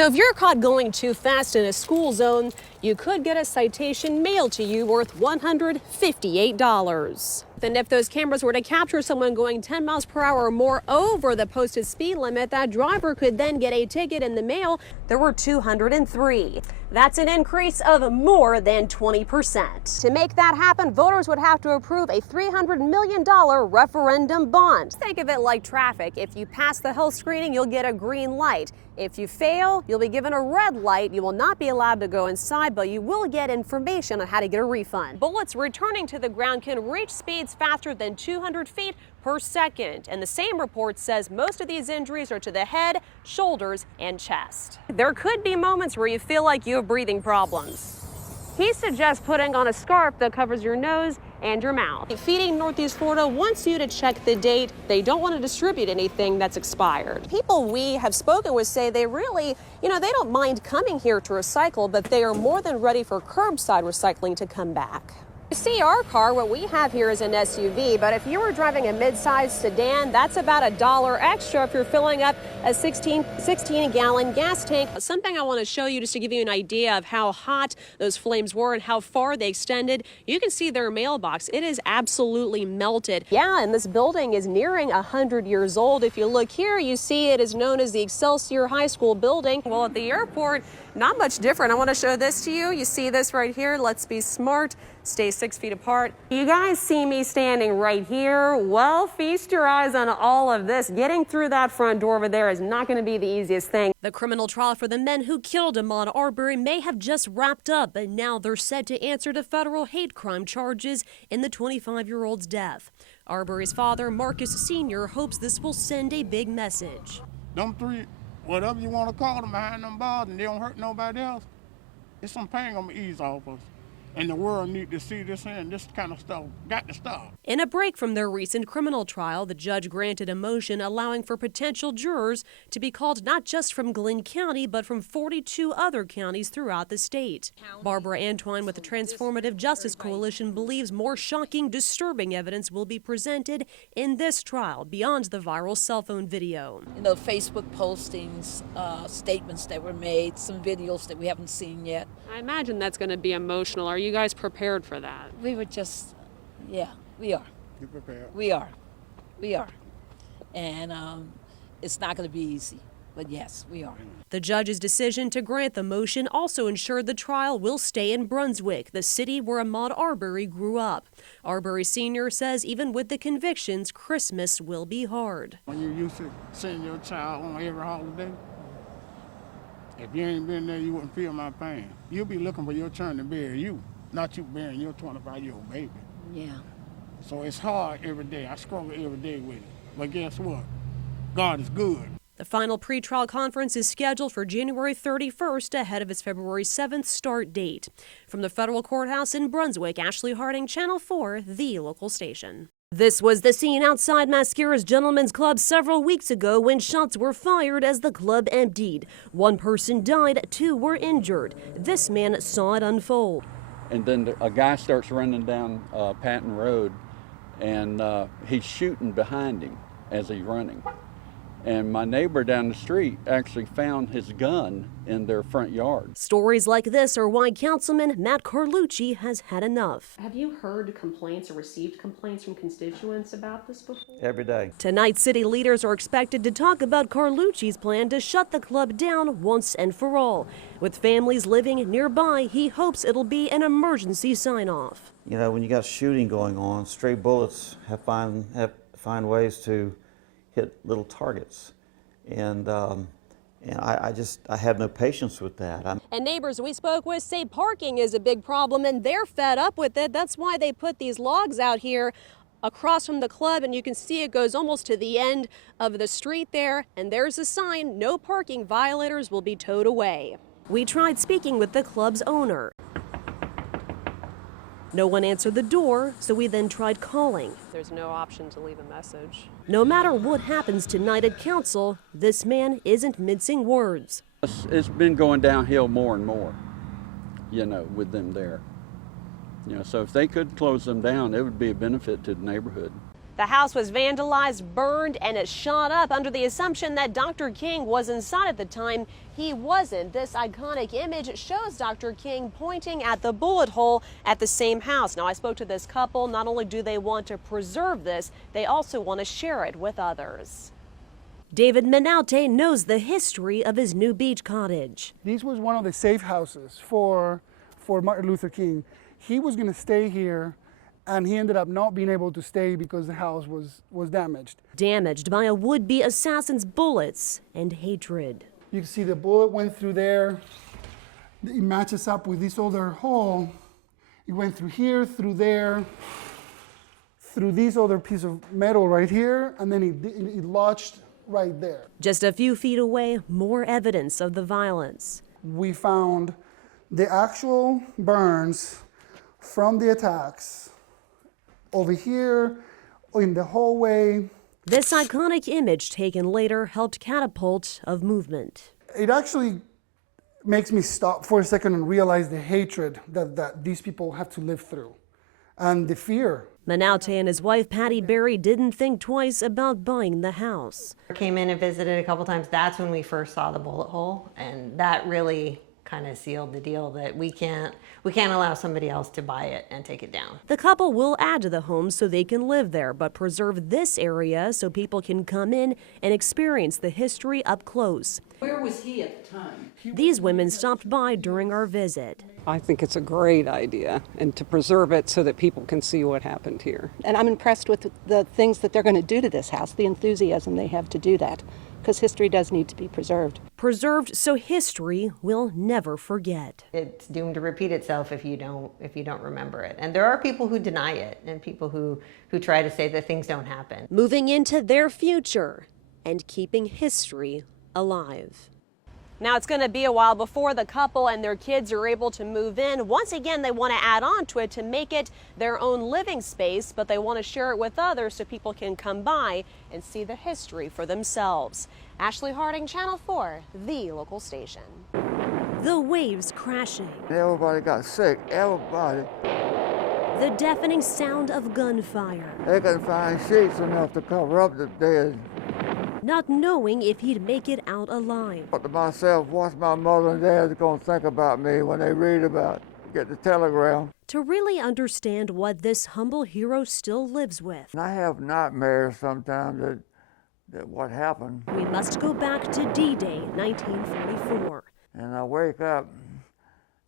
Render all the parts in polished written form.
So if you're caught going too fast in a school zone, you could get a citation mailed to you worth $158. And if those cameras were to capture someone going 10 miles per hour or more over the posted speed limit, that driver could then get a ticket in the mail. There were 203. That's an increase of more than 20%. To make that happen, voters would have to approve a $300 million referendum bond. Think of it like traffic. If you pass the health screening, you'll get a green light. If you fail, you'll be given a red light. You will not be allowed to go inside, but you will get information on how to get a refund. Bullets returning to the ground can reach speeds faster than 200 feet per second. And the same report says most of these injuries are to the head, shoulders, and chest. There could be moments where you feel like you have breathing problems. He suggests putting on a scarf that covers your nose and your mouth. Feeding Northeast Florida wants you to check the date. They don't want to distribute anything that's expired. People we have spoken with say they really, they don't mind coming here to recycle, but they are more than ready for curbside recycling to come back. You see our car, what we have here is an SUV, but if you were driving a mid-sized sedan, that's about $1 extra if you're filling up a 16-gallon gas tank. Something I want to show you just to give you an idea of how hot those flames were and how far they extended. You can see their mailbox. It is absolutely melted. Yeah, and this building is nearing 100 years old. If you look here, you see it is known as the Excelsior High School building. Well, at the airport, not much different. I want to show this to you. You see this right here. Let's be smart. Stay 6 feet apart. You guys see me standing right here. Well, feast your eyes on all of this. Getting through that front door over there is not going to be the easiest thing. The criminal trial for the men who killed Ahmaud Arbery may have just wrapped up, but now they're set to answer to federal hate crime charges in the 25-year-old's death. Arbery's father, Marcus Sr., hopes this will send a big message. Them three, whatever you want to call them, behind them bars, and they don't hurt nobody else, it's some pain gonna ease off us. And the world need to see this, and this kind of stuff got to stop. In a break from their recent criminal trial, the judge granted a motion allowing for potential jurors to be called not just from Glynn County, but from 42 other counties throughout the state. Barbara Antwine with the Transformative Justice Coalition believes more shocking, disturbing evidence will be presented in this trial beyond the viral cell phone video. Facebook postings, statements that were made, some videos that we haven't seen yet. I imagine that's going to be emotional. Are you guys prepared for that? We were just, yeah, we are. You prepared? We are. And it's not going to be easy, but yes, we are. The judge's decision to grant the motion also ensured the trial will stay in Brunswick, the city where Ahmaud Arbery grew up. Arbery Sr. says even with the convictions, Christmas will be hard. When you're used to seeing your child on every holiday, if you ain't been there, you wouldn't feel my pain. You'll be looking for your turn to bury you, not you burying your 25-year-old baby. Yeah. So it's hard every day. I struggle every day with it. But guess what? God is good. The final pretrial conference is scheduled for January 31st ahead of its February 7th start date. From the federal courthouse in Brunswick, Ashley Harding, Channel 4, the local station. This was the scene outside Mascara's Gentlemen's Club several weeks ago when shots were fired as the club emptied. One person died, 2 were injured. This man saw it unfold. And then a guy starts running down Patton Road, and he's shooting behind him as he's running. And my neighbor down the street actually found his gun in their front yard. Stories like this are why Councilman Matt Carlucci has had enough. Have you heard complaints or received complaints from constituents about this before? Every day. Tonight, city leaders are expected to talk about Carlucci's plan to shut the club down once and for all. With families living nearby, he hopes it'll be an emergency sign-off. You know, when you got shooting going on, stray bullets find ways to hit little targets, and I have no patience with that. And neighbors we spoke with say parking is a big problem, and they're fed up with it. That's why they put these logs out here across from the club, and you can see it goes almost to the end of the street there, and there's a sign, no parking, violators will be towed away. We tried speaking with the club's owner. No one answered the door, so we then tried calling. There's no option to leave a message. No matter what happens tonight at council, this man isn't mincing words. It's been going downhill more and more, with them there. So if they could close them down, it would be a benefit to the neighborhood. The house was vandalized, burned, and it shot up under the assumption that Dr. King was inside at the time. He wasn't. This iconic image shows Dr. King pointing at the bullet hole at the same house. Now, I spoke to this couple. Not only do they want to preserve this, they also want to share it with others. David Minaute knows the history of his new beach cottage. This was one of the safe houses for Martin Luther King. He was going to stay here, and he ended up not being able to stay because the house was damaged. Damaged by a would-be assassin's bullets and hatred. You can see the bullet went through there. It matches up with this other hole. It went through here, through there, through this other piece of metal right here, and then it lodged right there. Just a few feet away, more evidence of the violence. We found the actual burns from the attacks over here in the hallway. This iconic image taken later helped catapult a movement. It actually makes me stop for a second and realize the hatred that these people have to live through and the fear. Minaute and his wife, Patty Berry, didn't think twice about buying the house. Came in and visited a couple times. That's when we first saw the bullet hole, and that really kind of sealed the deal that we can't allow somebody else to buy it and take it down. The couple will add to the home so they can live there, but preserve this area so people can come in and experience the history up close. Where was he at the time? These women stopped by during our visit. I think it's a great idea, and to preserve it so that people can see what happened here. And I'm impressed with the things that they're going to do to this house, the enthusiasm they have to do that, because history does need to be preserved. Preserved so history will never forget. It's doomed to repeat itself if you don't remember it. And there are people who deny it, and people who try to say that things don't happen. Moving into their future and keeping history alive. Now, it's going to be a while before the couple and their kids are able to move in. Once again, they want to add on to it to make it their own living space, but they want to share it with others so people can come by and see the history for themselves. Ashley Harding, Channel 4, the local station. The waves crashing. Everybody got sick, everybody. The deafening sound of gunfire. They couldn't find sheets enough to cover up the dead. Not knowing if he'd make it out alive. But to myself, what's my mother and dad going to think about me when they read about, get the telegram? To really understand what this humble hero still lives with, And I have nightmares sometimes that what happened. we must go back to D-Day 1944. And I wake up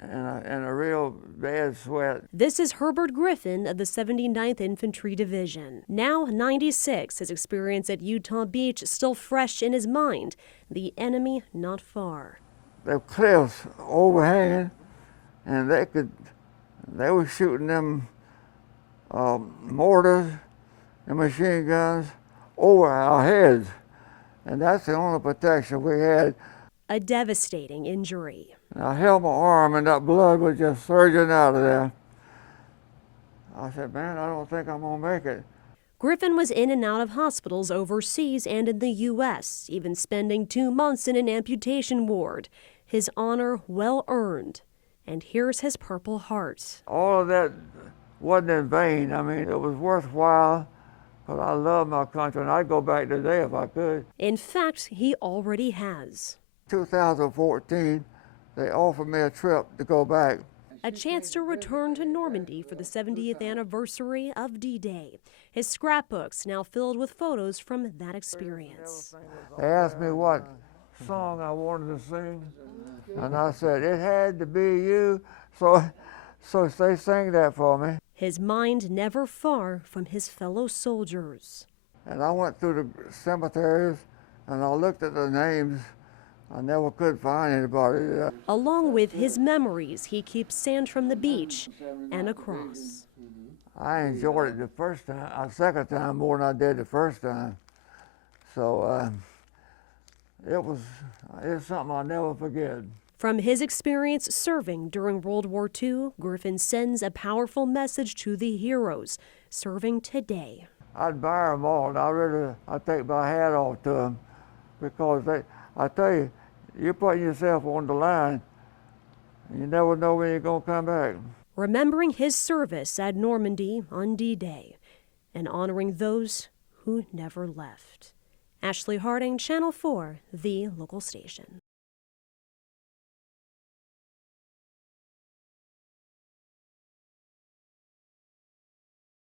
in a real bad sweat. This is Herbert Griffin of the 79th Infantry Division. Now 96, his experience at Utah Beach still fresh in his mind. The enemy not far. There were cliffs overhanging, and they were shooting them mortars and machine guns over our heads. And that's the only protection we had. A devastating injury. I held my arm and that blood was just surging out of there. I said, man, I don't think I'm gonna make it. Griffin was in and out of hospitals overseas and in the U.S., even spending 2 months in an amputation ward. His honor well earned. And here's his Purple Heart. All of that wasn't in vain. I mean, it was worthwhile, because I love my country, and I'd go back today if I could. In fact, he already has. 2014, they offered me a trip to go back. A chance to return to Normandy for the 70th anniversary of D-Day. His scrapbooks now filled with photos from that experience. They asked me what song I wanted to sing, and I said, it had to be you, so they sang that for me. His mind never far from his fellow soldiers. And I went through the cemeteries, and I looked at the names. I never could find anybody. Along with his memories, he keeps sand from the beach and a cross. I enjoyed it the second time more than I did the first time. So it's something I'll never forget. From his experience serving during World War II, Griffin sends a powerful message to the heroes serving today. I admire them all, and I take my hat off to them, because I tell you, you're putting yourself on the line, and you never know when you're going to come back. Remembering his service at Normandy on D-Day, and honoring those who never left. Ashley Harding, Channel 4, the local station.